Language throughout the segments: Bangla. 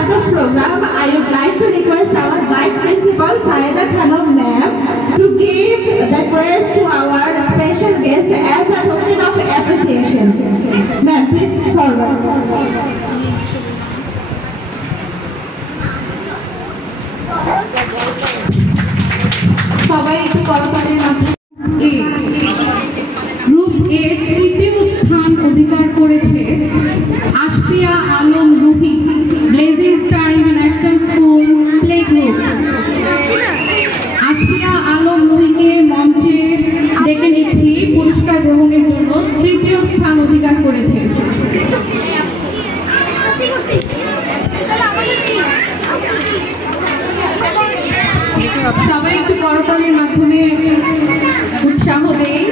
part of program, I would like to request our Vice Principal Saida Khanum ma'am to give the prayers to our special guest as a token of appreciation. Ma'am, please forward. সবাই একটু করতালির মাধ্যমে গ্রুপ এ তৃতীয় স্থান অধিকার করেছে Ashfia Alam Ruhi, blazing star international school play group. Ashfia Alam রুহিকে মঞ্চে ডেকে নিচ্ছি পুরস্কার গ্রহণের জন্য। তৃতীয় স্থান অধিকার করেছে। সবাই একটু করতালির মাধ্যমে উৎসাহ দেয়।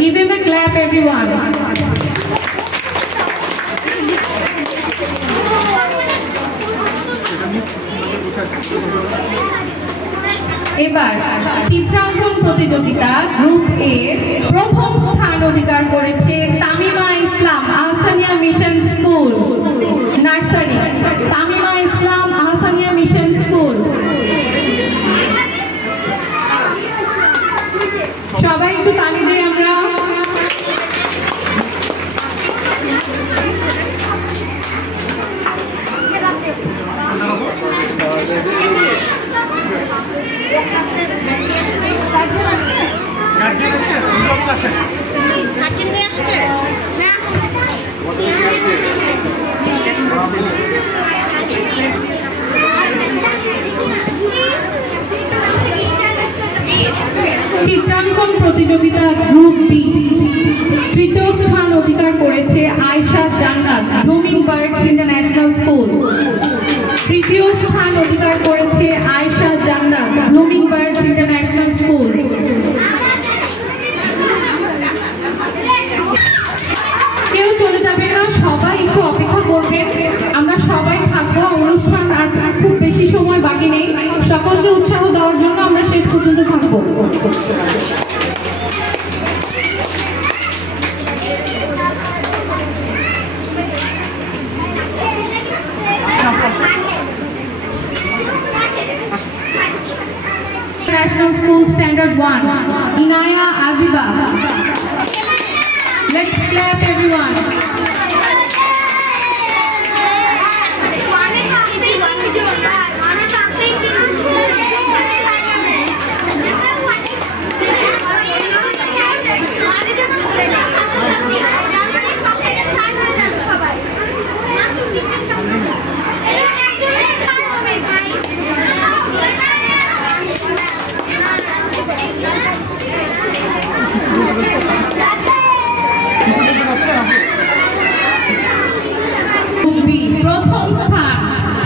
Give him a clap, everyone. এবার চিত্রাঙ্কন প্রতিযোগিতা গ্রুপ এ প্রথম স্থান অধিকার করেছে Tamima Islam Ahsania mission school nursery. Tamima Islam Ahsania mission school. সবাই একটু তালি দিই আমরা। চিত্রাঙ্কন প্রতিযোগিতা গ্রুপ বি তৃতীয় স্থান অধিকার করেছে আয়েশা জান্নাত, ব্লুমিং বার্ডস ইন্টারন্যাশনাল স্কুল। তৃতীয় স্থান অধিকার করেছে আয়েশা জান্নাত, ব্লুমিং বার্ডস ইন্টারন্যাশনাল স্কুল। কেউ চলে যাবে না, সবাই একটু অপেক্ষা করবেন। আমরা সবাই থাকবো, অনুষ্ঠান আর খুব বেশি সময় বাকি নেই। সকলকে উৎসাহ দেওয়ার জন্য আমরা শেষ পর্যন্ত থাকবো। International School Standard 1, Inaya Aziba. Let's clap everyone.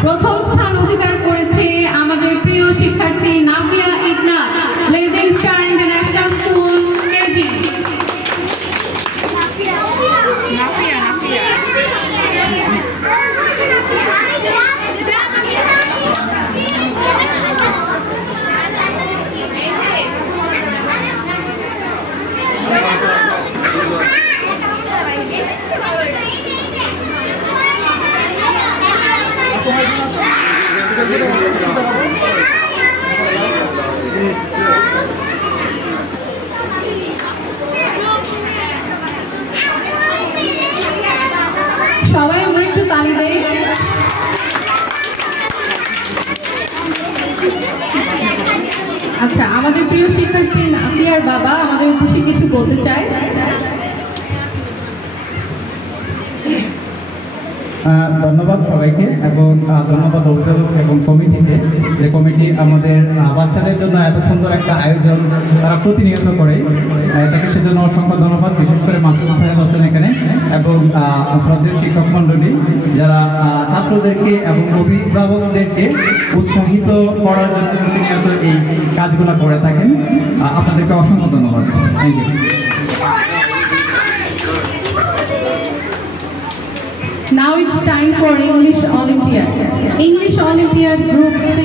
প্রথম স্থান অধিকার করেছে আমাদের প্রিয় শিক্ষার্থী Nafia Eknath, blazing star international school KG. সবাই আমরা একটু তালি দেই। আচ্ছা, আমাদের প্রিয় শিক্ষার্থী নাফিয়ার বাবা আমাদের উদ্দেশ্যে কিছু বলতে চায়। ধন্যবাদ সবাইকে এবং ধন্যবাদ অভিভাবক এবং কমিটিকে, যে কমিটি আমাদের বাচ্চাদের জন্য এত সুন্দর একটা আয়োজন তারা প্রতিনিয়ত করে, তাকে সেজন্য অসংখ্য ধন্যবাদ। বিশেষ করে মাসুদ সাহেব আছেন এখানে এবং শ্রদ্ধেয় শিক্ষক মন্ডলী যারা ছাত্রদেরকে এবং অভিভাবকদেরকে উৎসাহিত করার জন্য প্রতিনিয়ত এই কাজগুলো করে থাকেন। আপনাদেরকে অসংখ্য ধন্যবাদ। Thank you. Now it's time for English Olympiad. English Olympiad Group C.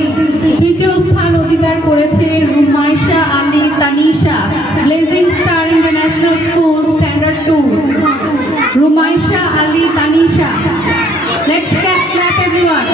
তৃতীয় স্থান অধিকার করেছে Rumaisha Ali Tanisha, blazing star international school standard 2। Rumaisha Ali Tanisha, let's clap everyone.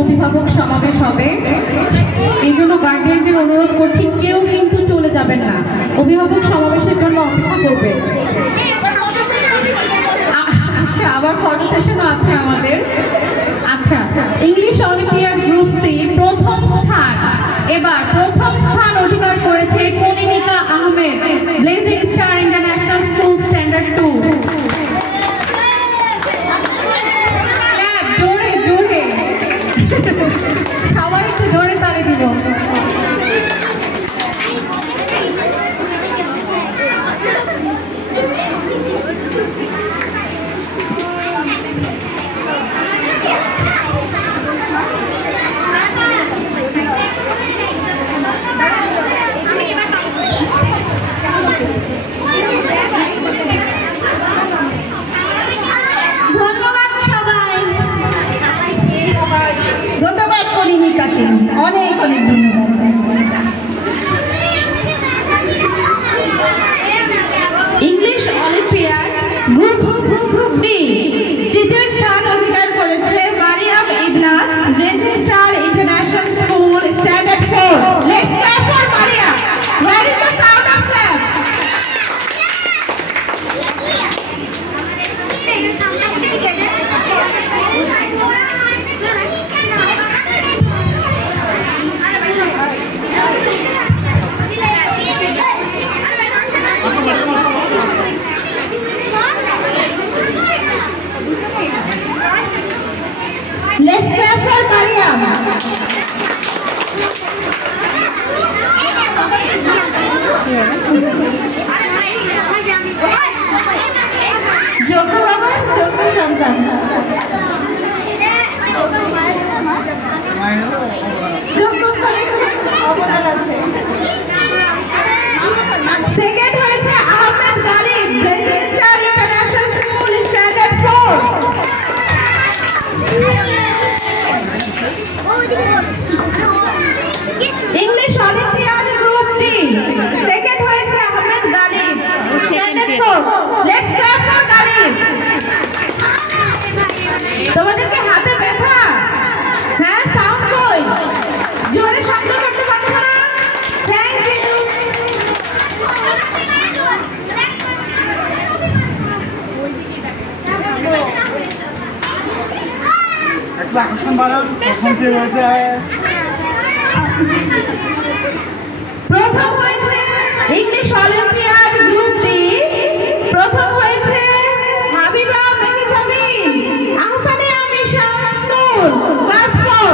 অভিভাবক সমাবেশ হবে, এগুলো গার্ডিয়ানদের অনুরোধ করছি কেউ কিন্তু চলে যাবেন না, অভিভাবক সমাবেশের জন্য অপেক্ষা করবে। আচ্ছা, আবার ফটো সেশনও আছে আমাদের। আচ্ছা, ইংলিশ অলিম্পিয়াড গ্রুপ সি প্রথম স্থান, এবার প্রথম স্থান অধিকার করেছে Kaninika Ahmed, blazing star international school standard 2। সবাই একটু জোরে তালি দিব। ধন্যবাদ কনিনিকাকে, অনেক অনেক ধন্যবাদ। ইংলিশ অলিম্পিয়াড গ্রুপ ডি তৃতীয় স্থান অধিকার করেছে Mariam Ibnat, blazing star international school standard 4। Let's clap for Mariam. Where is the sound of clap? Let's clap for Mariam. যোগ্য বাবা, যোগ্য সন্তান, যোগ্য অবদান আছে। সেকেন্ড হয়েছে Ahmed Galib, blazing star international school standard 4। English olympiad group D second হয়েছে আহমেদ প্রথম হয়েছে ইংলিশ অলিম্পিয়াড গ্রুপ ডি। প্রথম হয়েছে Habiba Mehjabin, Ahsania mission school, class 4।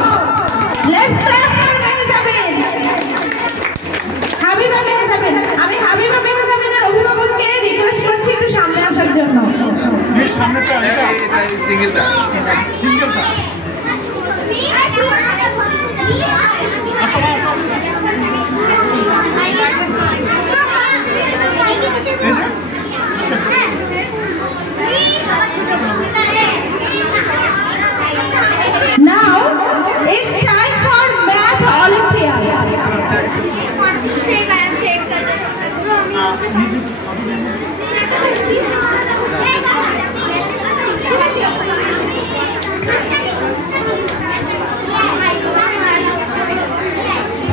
Let's clap for Mehjabin. Habiba Mehjabin, আমি হাবিবা মেহজাবিনের অভিভাবককে রিকোয়েস্ট করছি একটু সামনে আসার জন্য। Now it's time for Math Olympiad.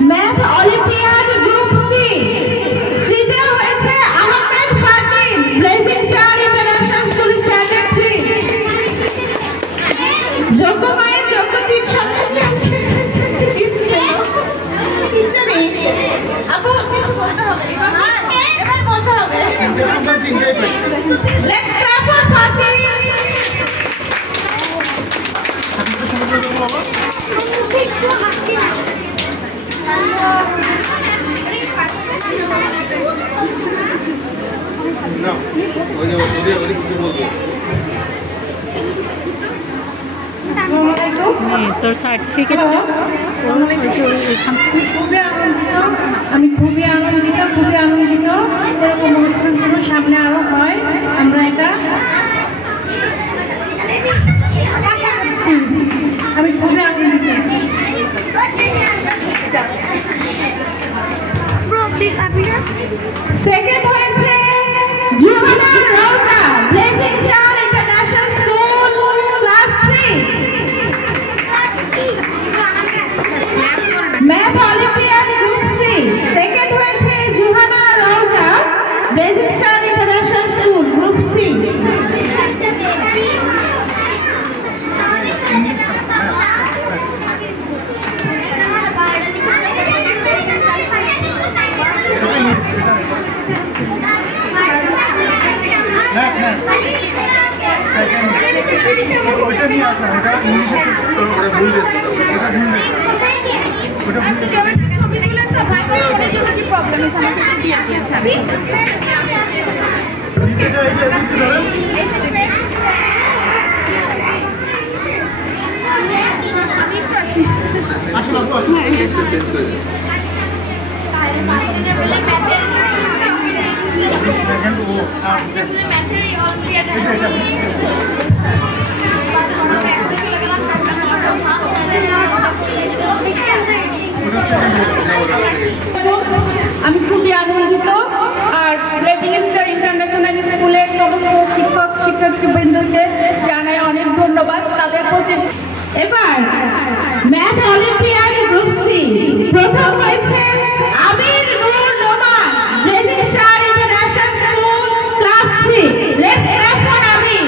Math Olympiad Group C. তৃতীয় হয়েছে Ahmed Fatin, blazing star international school standard 3। যোগ্য মায়ের যোগ্য তিন সন্তান আছে। আপু কিছু বলতে হবে, এবার বলতে হবে। Let's clap for Fatin. তোর সার্টিফিকেট আমি খুবই আনন্দিত এরকম অনুষ্ঠানগুলো সামনে আরো হয়, আমরা এটা আমি খুবই আনন্দিত। সেকেন্ড হয়েছে Juhana Rawza, blazing star international school, class 3। Math olympiad group C. Second হয়েছে Juhana Rawza, blazing star international school, group C. আমি খুবই আনন্দিত, আর ব্লেজিং স্টার ইন্টারন্যাশনাল স্কুলের সমস্ত শিক্ষকবৃন্দকে জানাই অনেক ধন্যবাদ তাদের প্রচেষ্টা। এবার ম্যাথ অলিম্পিয়াড গ্রুপ সি। প্রথম হয়েছে Amir Noor Noman, blazing star international school, class 3। Let's clap for Amir.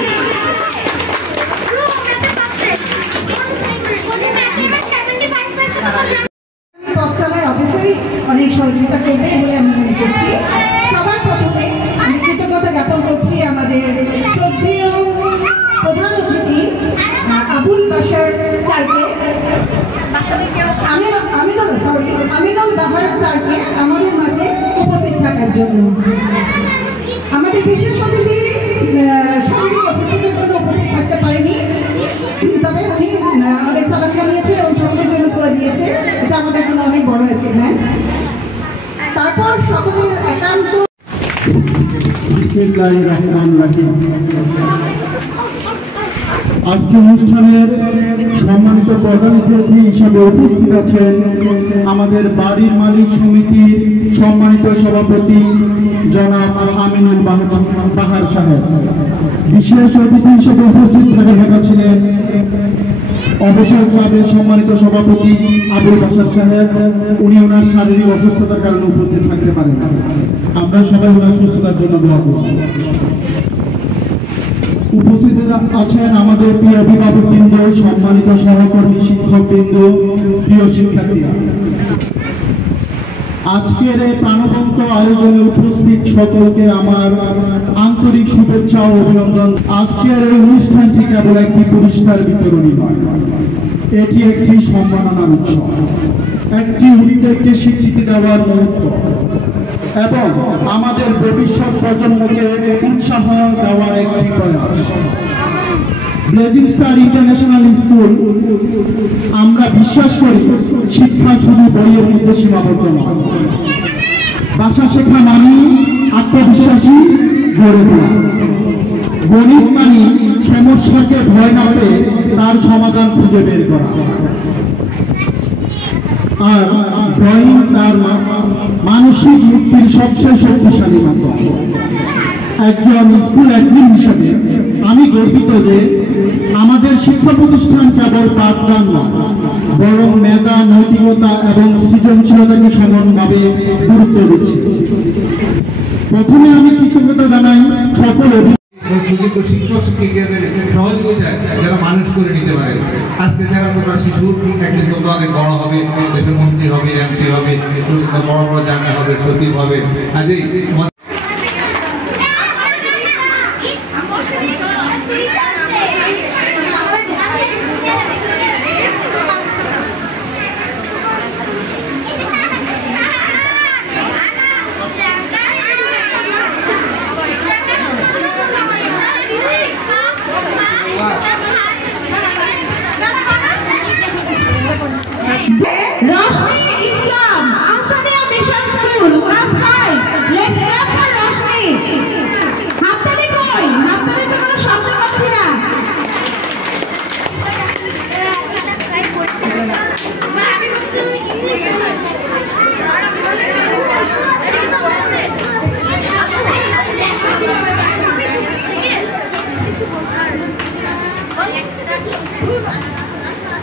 পথচলায় অবশ্যই অনেক সহযোগিতা করবে বলে আমি মনে করছি। সবার প্রথমে আমি কৃতজ্ঞতা জ্ঞাপন করছি আমাদের শ্রদ্ধেয় প্রধান অতিথি আবুল বাশার স্যারকে, আমিনুল বাহার স্যারকে আমাদের মাঝে উপস্থিত থাকার জন্য। আমাদের বিশেষ অতিথি শারীরিক অসুস্থতার জন্য উপস্থিত থাকতে পারেনি, তবে উনি আমাদের সালাম জানিয়েছে এবং সকলের জন্য করে দিয়েছে, এটা আমাদের জন্য অনেক বড় অ্যাচিভমেন্ট। তারপর সকলের একান্ত আজকে অনুষ্ঠানের সম্মানিত প্রধান অতিথি হিসাবে উপস্থিত আছেন আমাদের বাড়ির মালিক সমিতির সম্মানিত সভাপতি জনাব আমিনুল বাহার সাহেব। বিশেষ অতিথি হিসেবে উপস্থিত থাকার কথা ছিলেন অবসর ক্লাবের সম্মানিত সভাপতি আবুল বাশার সাহেব। উনি ওনার শারীরিক অসুস্থতার কারণে উপস্থিত থাকতে পারেন। আমরা সবাই ওনার সুস্থতার জন্য দোয়া করব। উপস্থিত আছেন আমাদের প্রিয় অভিভাবকবৃন্দ, সম্মানিত সহকর্মী শিক্ষকবৃন্দ, প্রিয় শিক্ষার্থীরা। আজকের এই প্রাণবন্ত আয়োজনে উপস্থিত সকলকে আমার আন্তরিক শুভেচ্ছা ও অভিনন্দন। আজকের এই অনুষ্ঠানটি কেবল একটি পুরস্কার বিতরণী নয়, এটি একটি সম্মাননার উৎসব, একটি উদ্যোগকে স্বীকৃতি দেওয়ার মুহূর্ত এবং আমাদের ভবিষ্যৎ প্রজন্মকে উৎসাহ দেওয়ার একটি প্রয়াস। ব্লেজিং স্টার ইন্টারন্যাশনাল স্কুল, আমরা বিশ্বাস করি শিক্ষা শুধু বইয়ের মধ্যে সীমাবদ্ধ নয়। ভাষা শেখা মানে আত্মবিশ্বাসী গড়ে তোলা, গণিত মানে সমস্যাকে ভয় না পেয়ে তার সমাধান খুঁজে বের করা, আর ড্রয়িং তার মানসিক মুক্তির সবচেয়ে শক্তিশালী মাধ্যম। একজন স্কুল অ্যাডমিন হিসেবে আমি গর্বিত যে আমাদের শিক্ষা প্রতিষ্ঠান কেবল পাঠদান নয়, বরং মেধা, নৈতিকতা এবং সৃজনশীলতাকে সমানভাবে গুরুত্ব দিচ্ছে। প্রথমে আমি কৃতজ্ঞতা জানাই সকল সুযোগ্য শিক্ষক শিক্ষিকাদের সহযোগিতায় যারা মানুষ করে নিতে পারে। আজকে যারা তোমরা শিশু, একদিন তোমরা অনেক বড় হবে, দেশের মন্ত্রী হবে, এমপি হবে, বড় বড় জায়গা হবে, সচিব হবে। কাজেই Roshni Islam, Ansariya Mission School, class 5. Let's clap for Roshni. হাততালি কই? হাততালি তো কোনো শব্দ পাচ্ছি না।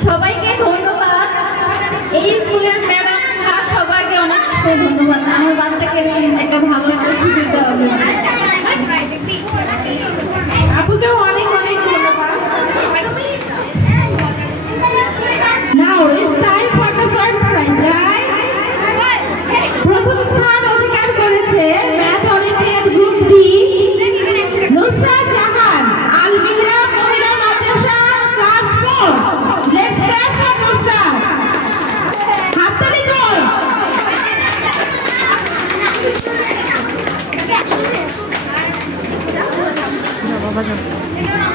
সবাইকে ধন্যবাদ। এই স্কুলের ম্যাডাম সবাইকে অনেক ধন্যবাদ। আমার বাচ্চাকে একটা ভালো একটা সুযোগ দেওয়ার জন্য আপুকেও অনেক অনেক ধন্যবাদ। Now it's time for the first prize, right? প্রথম স্থান অধিকার করেছে math olympiad group D, Nusrat Jahan, Al Mihrab মহিলা মাদ্রাসা, class 4. Let's clap for Nusrat. হাততালি কই? বাবা